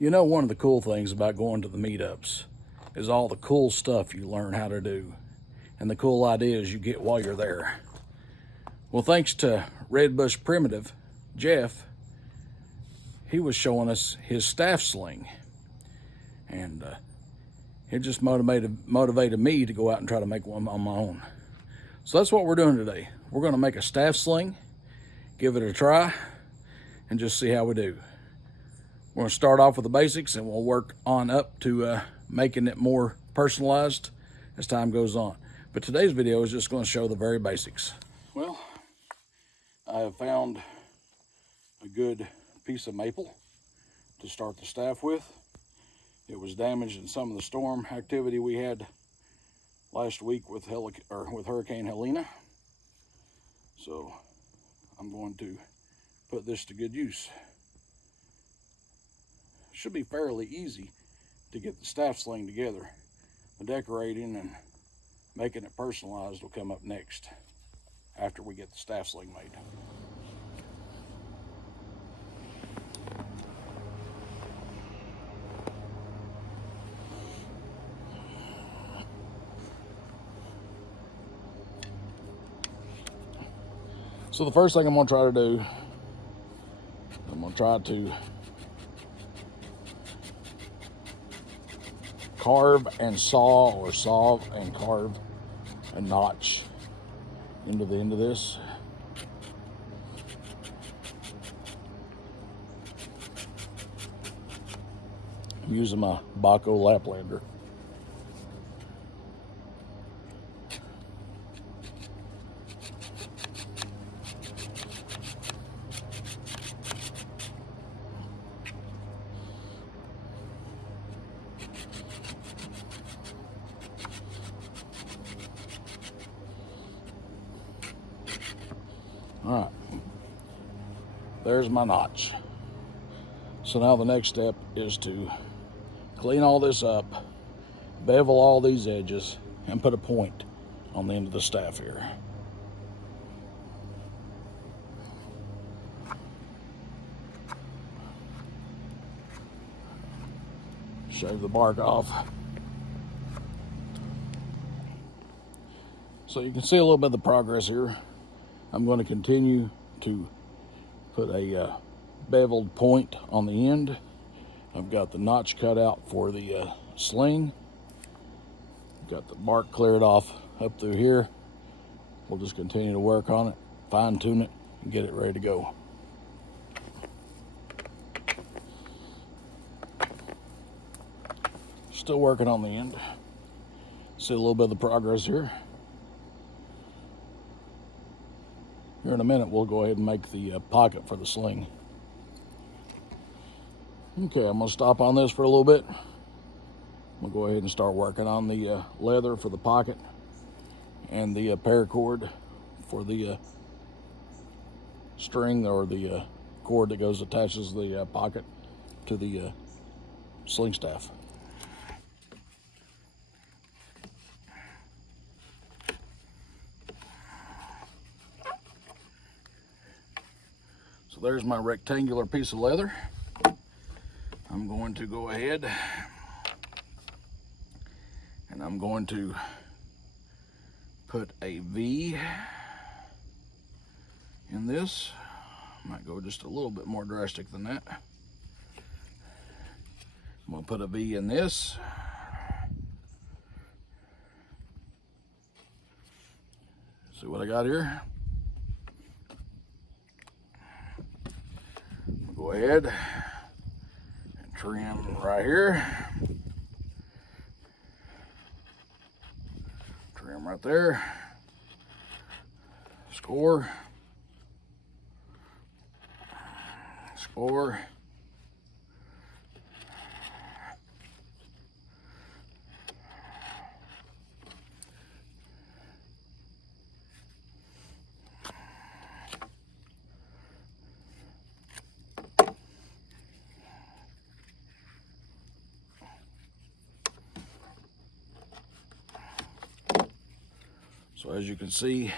You know, one of the cool things about going to the meetups is all the cool stuff you learn how to do and the cool ideas you get while you're there. Well, thanks to Redbush Primitive, Jeff, he was showing us his Staff Sling, and it just motivated me to go out and try to make one on my own. So that's what we're doing today. We're going to make a Staff Sling, give it a try, and just see how we do. We're going to start off with the basics, and we'll work on up to making it more personalized as time goes on. But today's video is just going to show the very basics. Well, I have found a good piece of maple to start the staff with. It was damaged in some of the storm activity we had last week with Hurricane Helena. So I'm going to put this to good use. Should be fairly easy to get the staff sling together. The decorating and making it personalized will come up next after we get the staff sling made. So the first thing I'm going to try to do, I'm going to try to carve and saw, or saw and carve a notch into the end of this. I'm using my Baco Laplander. All right, there's my notch. So now the next step is to clean all this up, bevel all these edges, and put a point on the end of the staff here. Shave the bark off. So you can see a little bit of the progress here. I'm going to continue to put a beveled point on the end. I've got the notch cut out for the sling. Got the bark cleared off up through here. We'll just continue to work on it, fine tune it, and get it ready to go. Still working on the end. See a little bit of the progress here. Here in a minute, we'll go ahead and make the pocket for the sling. Okay, I'm gonna stop on this for a little bit. We'll go ahead and start working on the leather for the pocket and the paracord for the string, or the cord that attaches the pocket to the sling staff. So there's my rectangular piece of leather. I'm going to go ahead and I'm going to put a V in this. Might go just a little bit more drastic than that. I'm going to put a V in this. See what I got here? Go ahead and trim right here. Trim right there. Score. Score. So as you can see,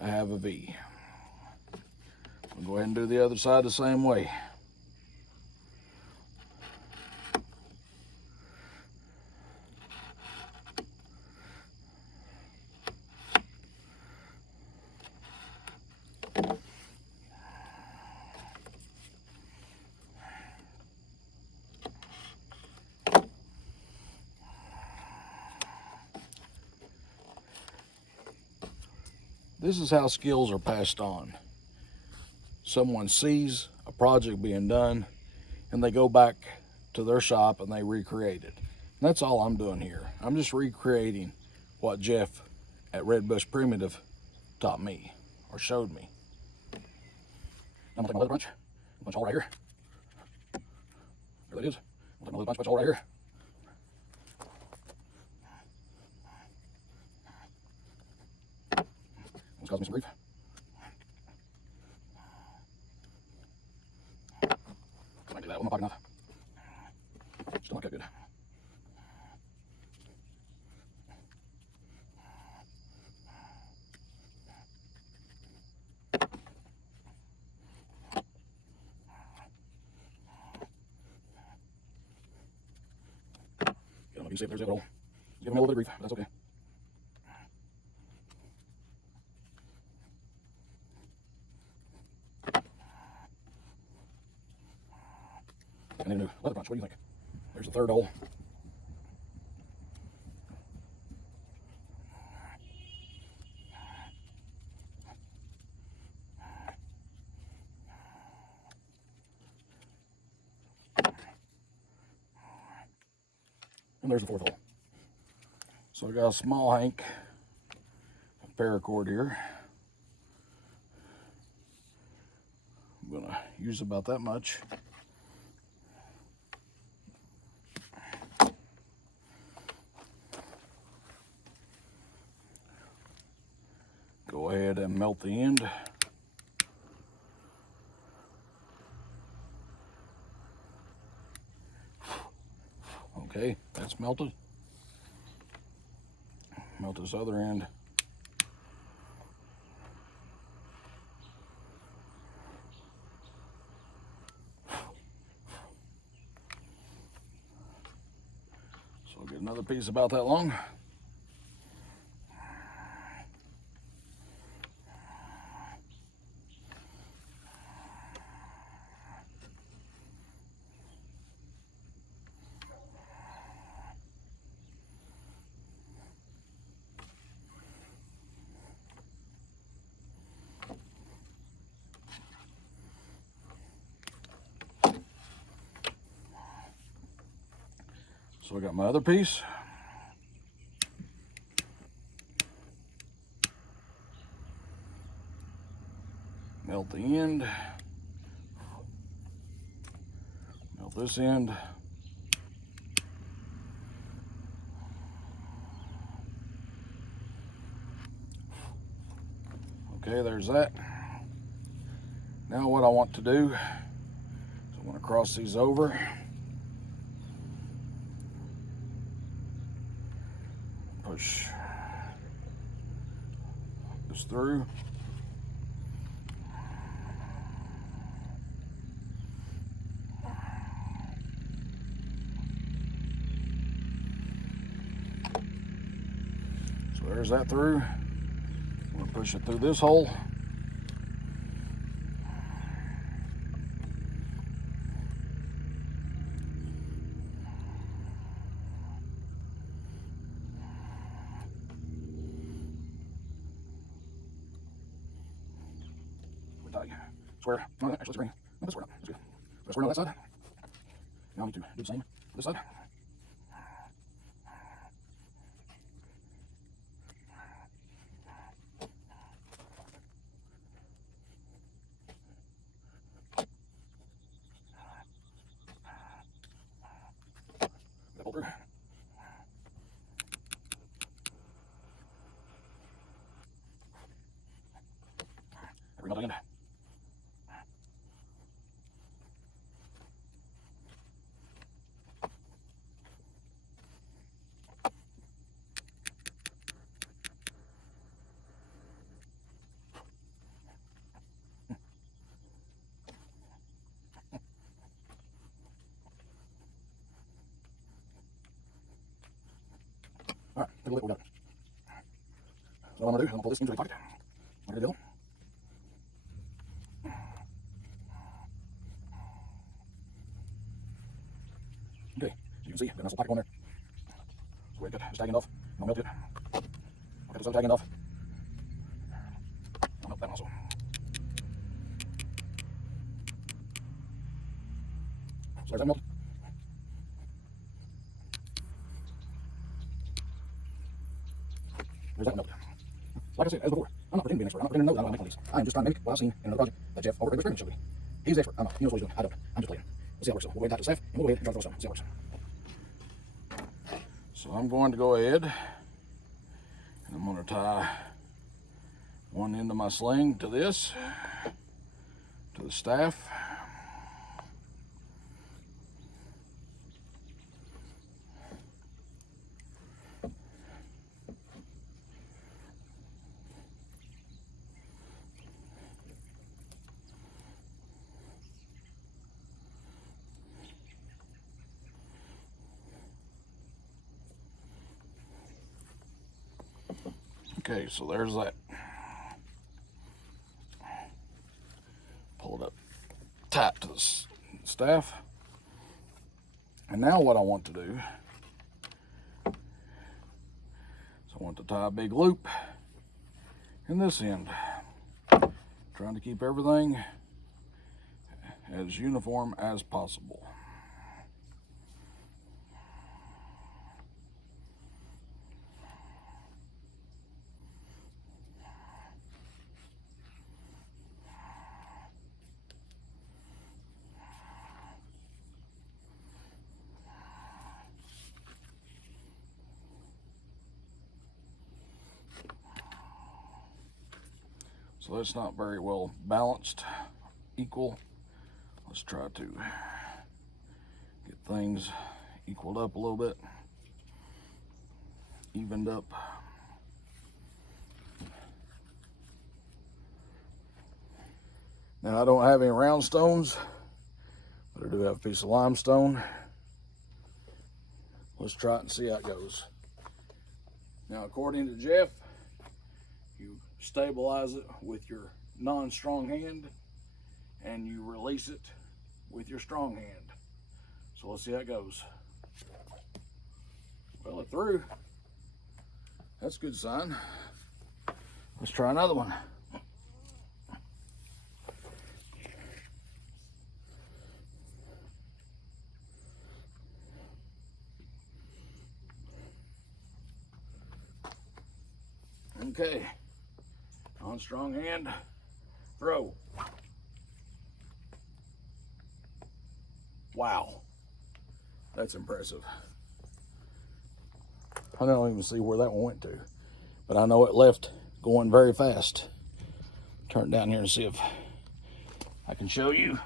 I have a V. I'll go ahead and do the other side the same way. This is how skills are passed on. Someone sees a project being done and they go back to their shop and they recreate it. And that's all I'm doing here. I'm just recreating what Jeff at Redbush Primitive taught me or showed me. I'm gonna take my leather punch hole right here. There that is. I'm gonna take my leather punch hole right here. This caused me some grief. I might do that with my pocket knife. Still not that good. You can see if there's a hole. It's giving me a little bit of grief, but that's okay. I need a new leather punch. What do you think? There's the third hole. And there's the fourth hole. So I got a small hank of paracord here. I'm gonna use about that much. Go ahead and melt the end. Okay, that's melted. Melt this other end. So I'll get another piece about that long. So I got my other piece. Melt the end. Melt this end. Okay, there's that. Now what I want to do is I want to cross these over. Push this through. So there's that through. I'm going to push it through this hole. Square. No, actually, it's green. No, that's square. That's good. So square on that side. Now I need to do the same on this side. That pull through. Every other end. All right, take a look. We got it. So what I'm gonna do is I'm gonna pull this into the pocket. Like I did. Okay, so you can see, got a nice little pocket on there. So we got this tag end off. I'll melt it. I'll cut this other tag end off. that also. So there's that milk. There's that milk. Like I said, as before, I'm not pretending to be an expert. I'm not pretending to know that I'm making these. I am just trying to mimic what I've seen in another project that Jeff over at Red Bush showed me. He's the expert. I'm not. He knows what he's doing. I don't. I'm just playing. Let's see how it works. So we'll go ahead and talk to the staff, and we'll go ahead and try to throw some. See how it works. So I'm going to go ahead, and I'm going to tie one end of my sling to this, to the staff. Okay, so there's that. Pull it up tight to the staff. And now what I want to do is I want to tie a big loop in this end. Trying to keep everything as uniform as possible. So that's not very well balanced, equal. Let's try to get things equaled up a little bit, evened up. Now I don't have any round stones, but I do have a piece of limestone. Let's try it and see how it goes. Now according to Jeff, you stabilize it with your non-strong hand and you release it with your strong hand. So let's see how it goes. Well, it threw. That's a good sign. Let's try another one. Okay, on strong hand, throw. Wow, that's impressive. I don't even see where that one went to, but I know it left going very fast. Turn down here and see if I can show you.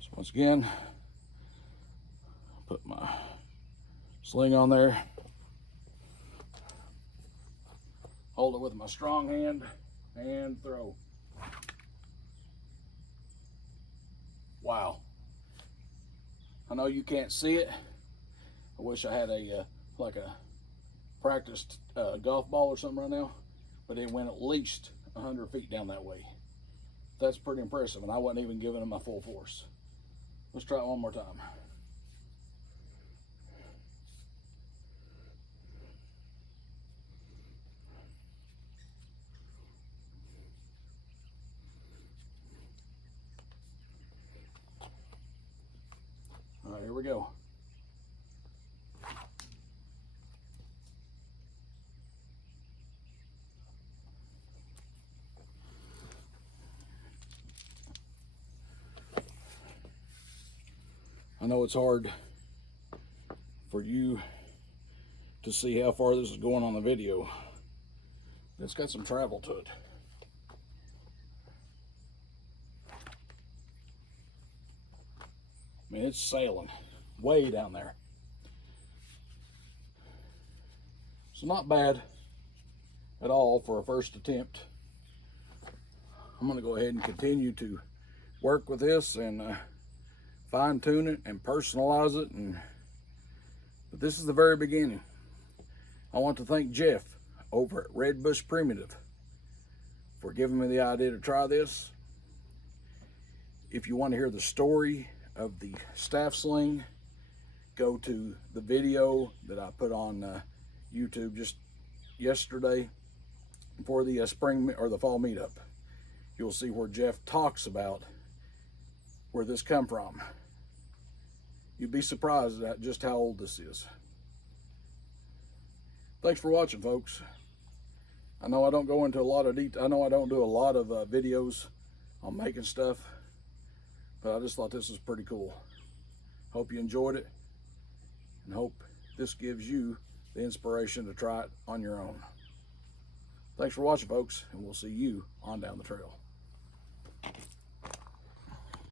So once again, put my sling on there, hold it with my strong hand, and throw. Wow. I know you can't see it. I wish I had a like a practiced golf ball or something right now, but it went at least 100 feet down that way. That's pretty impressive, and I wasn't even giving it my full force. Let's try it one more time. All right, here we go. I know it's hard for you to see how far this is going on the video. It's got some travel to it. I mean, it's sailing way down there. So not bad at all for a first attempt. I'm going to go ahead and continue to work with this and fine tune it and personalize it. But this is the very beginning. I want to thank Jeff over at Red Bush Primitive for giving me the idea to try this. If you want to hear the story of the Staff Sling go to the video that I put on YouTube just yesterday for the spring or the fall meetup. You'll see where Jeff talks about where this come from. You'd be surprised at just how old this is. Thanks for watching, folks. I know I don't go into a lot of detail. I know I don't do a lot of videos on making stuff, but I just thought this was pretty cool. Hope you enjoyed it, and hope this gives you the inspiration to try it on your own. Thanks for watching, folks, and we'll see you on down the trail.